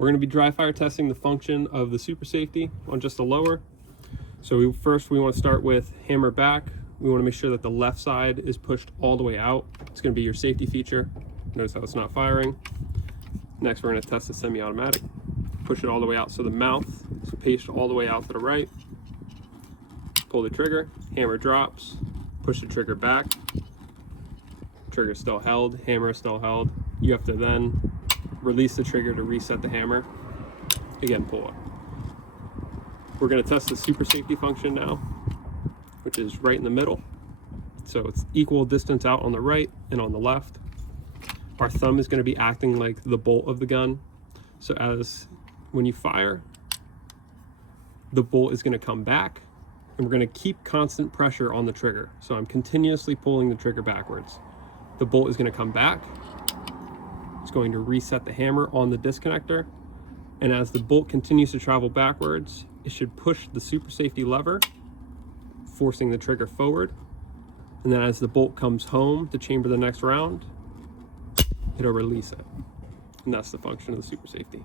We're going to be dry fire testing the function of the super safety on just a lower. So we want to start with hammer back. We want to make sure that the left side is pushed all the way out. It's going to be your safety feature. Notice how it's not firing. Next, we're going to test the semi-automatic. Push it all the way out so the mouth is paced all the way out to the right. Pull the trigger, hammer drops, push the trigger back. Trigger is still held, hammer is still held. You have to then release the trigger to reset the hammer. Again, pull up. We're going to test the super safety function now, which is right in the middle. So it's equal distance out on the right and on the left. Our thumb is going to be acting like the bolt of the gun. So when you fire, the bolt is going to come back, and we're going to keep constant pressure on the trigger. So I'm continuously pulling the trigger backwards. The bolt is going to come back. It's going to reset the hammer on the disconnector. And as the bolt continues to travel backwards, it should push the super safety lever, forcing the trigger forward. And then as the bolt comes home to chamber the next round, it'll release it. And that's the function of the super safety.